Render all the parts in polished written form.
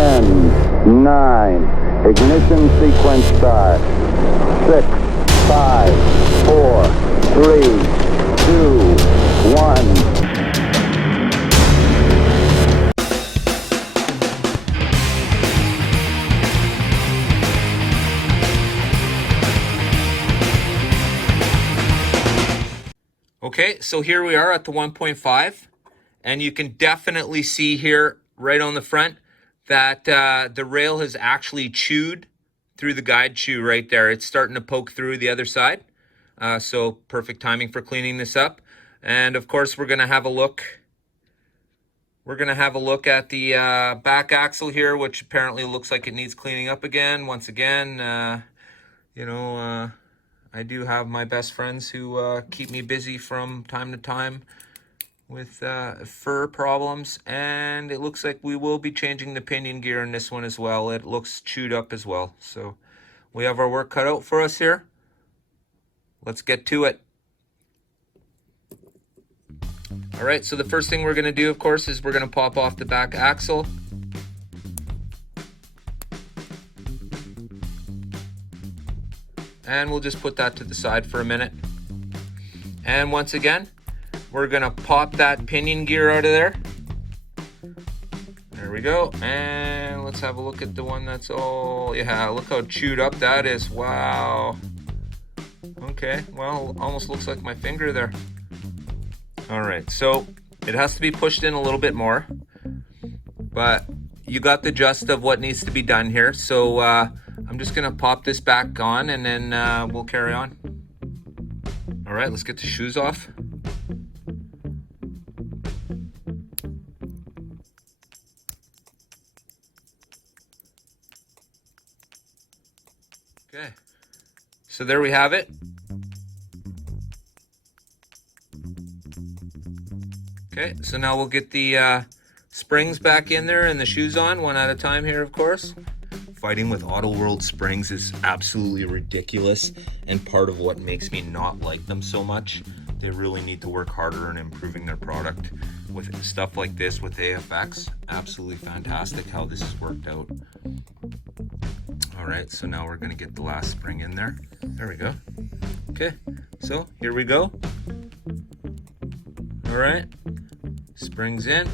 10, 9, ignition sequence start. 6, 5, 4, 3, 2, 1. Okay, so here we are at the 1.5, and you can definitely see here right on the front that the rail has actually chewed through the guide chew right there. It's starting to poke through the other side, so perfect timing for cleaning this up. And of course, we're going to have a look. We're going to have a look at the back axle here, which apparently looks like it needs cleaning up again. Once again, I do have my best friends who keep me busy from time to time with fur problems, and it looks like we will be changing the pinion gear in this one as well. It looks chewed up as well, so we have our work cut out for us here. Let's get to it. All right, so the first thing we're going to do, of course, is we're going to pop off the back axle. And we'll just put that to the side for a minute. And once again, we're gonna pop that pinion gear out of there. There we go. And let's have a look at the one that's all, yeah, look how chewed up that is. Wow. Okay, well, almost looks like my finger there. All right, so it has to be pushed in a little bit more, but you got the gist of what needs to be done here. So I'm just gonna pop this back on, and then we'll carry on. All right, let's get the shoes off. Okay, so there we have it. Okay, so now we'll get the springs back in there and the shoes on, one at a time here, of course. Fighting with Auto World springs is absolutely ridiculous, and part of what makes me not like them so much. They really need to work harder in improving their product. With stuff like this with AFX, absolutely fantastic how this has worked out. All right, so now we're gonna get the last spring in there. There we go. Okay, so here we go. All right, springs in.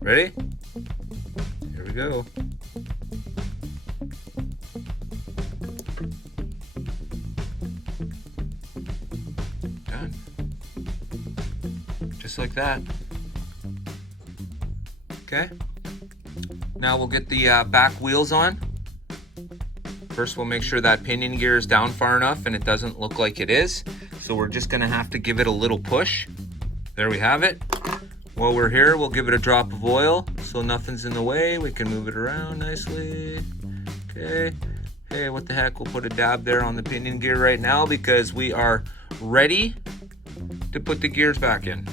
Ready? Here we go. Done. Just like that. Okay. Now we'll get the back wheels on. First, we'll make sure that pinion gear is down far enough, and it doesn't look like it is. So we're just gonna have to give it a little push. There we have it. While we're here, we'll give it a drop of oil so nothing's in the way. We can move it around nicely. Okay. Hey, what the heck? We'll put a dab there on the pinion gear right now because we are ready to put the gears back in.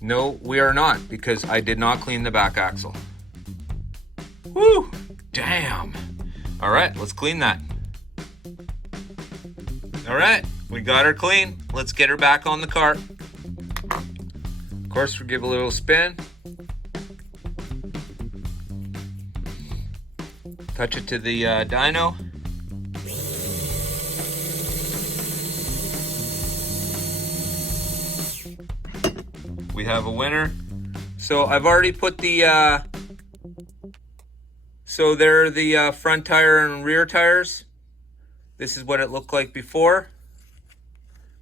No, we are not, because I did not clean the back axle. Woo! Damn. All right, let's clean that. All right, we got her clean. Let's get her back on the cart. Of course, we'll give a little spin. Touch it to the dyno. We have a winner. So I've already put the, so there are the front tire and rear tires. This is what it looked like before,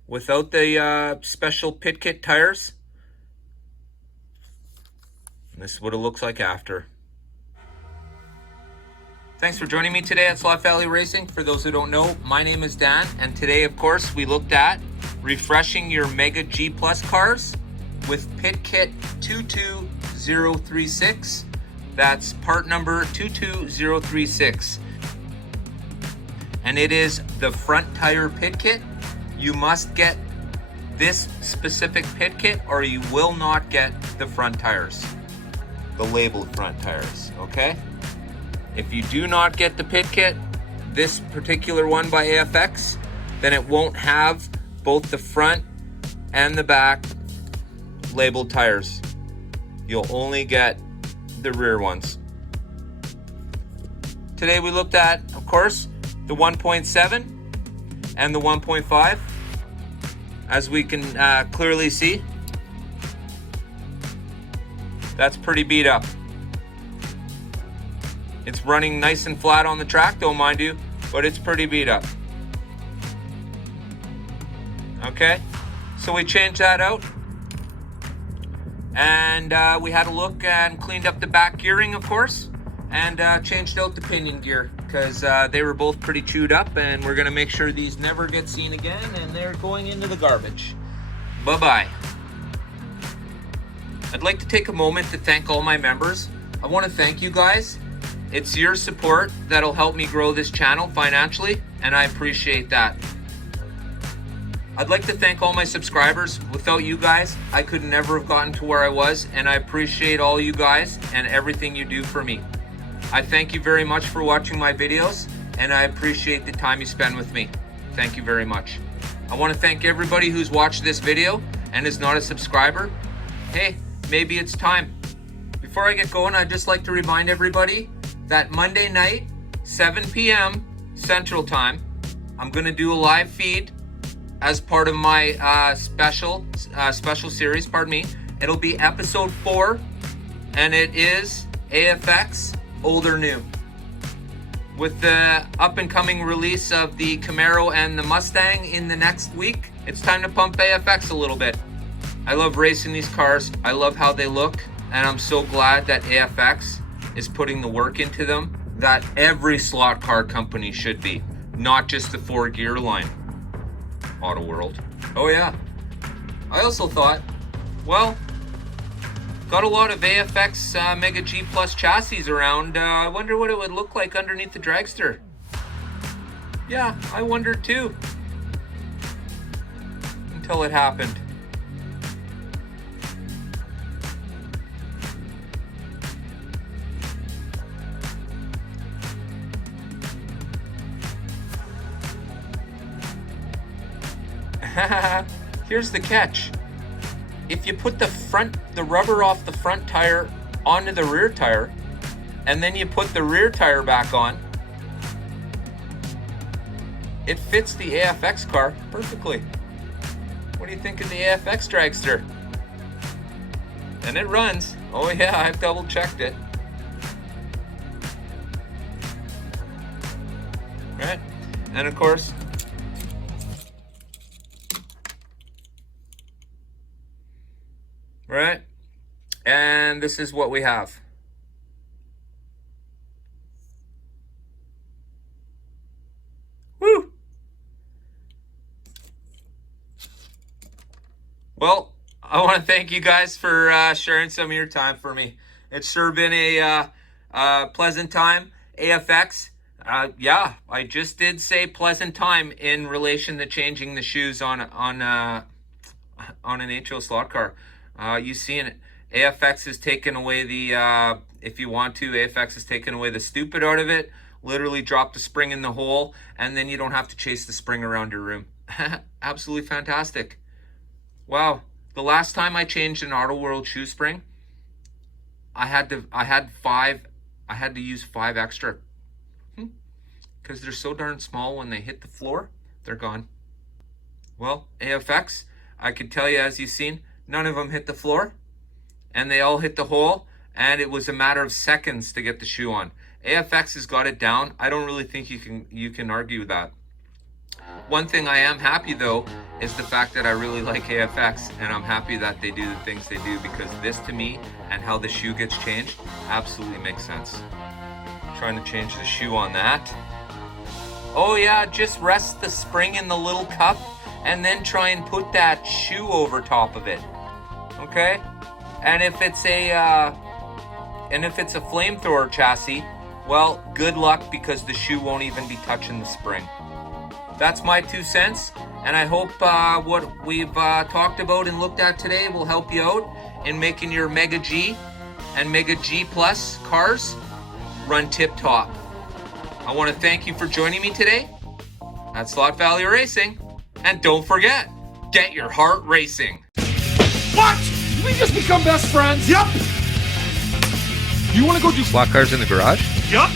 without the special pit kit tires. This is what it looks like after. Thanks for joining me today at Slot Valley Racing. For those who don't know, my name is Dan, and today, of course, we looked at refreshing your Mega G Plus cars with Pit Kit 22036. That's part number 22036. And it is the front tire pit kit. You must get this specific pit kit or you will not get the front tires. The labeled front tires, okay? If you do not get the pit kit, this particular one by AFX, then it won't have both the front and the back labeled tires. You'll only get the rear ones. Today we looked at, of course, the 1.7 and the 1.5. As we can clearly see, that's pretty beat up. It's running nice and flat on the track though, mind you, but it's pretty beat up. Okay, so we changed that out. And we had a look and cleaned up the back gearing, of course, and changed out the pinion gear because they were both pretty chewed up, and we're gonna make sure these never get seen again and they're going into the garbage. Bye-bye. I'd like to take a moment to thank all my members. I want to thank you guys. It's your support that'll help me grow this channel financially, and I appreciate that. I'd like to thank all my subscribers. Without you guys, I could never have gotten to where I was, and I appreciate all you guys and everything you do for me. I thank you very much for watching my videos, and I appreciate the time you spend with me. Thank you very much. I want to thank everybody who's watched this video and is not a subscriber. Hey, maybe it's time. Before I get going, I'd just like to remind everybody that Monday night, 7 p.m. Central Time, I'm going to do a live feed as part of my special series, pardon me. It'll be episode 4, and it is AFX, old or new. With the up and coming release of the Camaro and the Mustang in the next week, it's time to pump AFX a little bit. I love racing these cars. I love how they look, and I'm so glad that AFX is putting the work into them that every slot car company should be, not just the 4-gear line. Auto World. Oh yeah. I also thought, well, got a lot of AFX Mega G Plus chassis around. I wonder what it would look like underneath the dragster. Yeah, I wondered too. Until it happened. Here's the catch. If you put the rubber off the front tire onto the rear tire, and then you put the rear tire back on, it fits the AFX car perfectly. What do you think of the AFX dragster? And it runs. Oh yeah, I've double checked it. Right? And of course, right? And this is what we have. Woo! Well, I want to thank you guys for sharing some of your time for me. It's sure been a pleasant time. AFX, yeah, I just did say pleasant time in relation to changing the shoes on an HO slot car. You seen it. AFX has taken away the, if you want to, AFX has taken away the stupid out of it. Literally drop the spring in the hole, and then you don't have to chase the spring around your room. Absolutely fantastic. Wow. The last time I changed an Auto World shoe spring, I had to use 5 extra. Because they're so darn small, when they hit the floor, they're gone. Well, AFX, I could tell you, as you've seen, none of them hit the floor, and they all hit the hole, and it was a matter of seconds to get the shoe on. AFX has got it down. I don't really think you can argue that. One thing I am happy though is the fact that I really like AFX, and I'm happy that they do the things they do, because this to me and how the shoe gets changed absolutely makes sense. Trying to change the shoe on that. Oh yeah, just rest the spring in the little cup and then try and put that shoe over top of it. Okay? And if it's a flamethrower chassis, well, good luck, because the shoe won't even be touching the spring. That's my 2 cents, and I hope what we've talked about and looked at today will help you out in making your Mega G and Mega G Plus cars run tip-top. I want to thank you for joining me today at Slot Valley Racing, and don't forget, get your heart racing. What? Did we just become best friends? Yep. You want to go do Slot cars in the garage? Yup.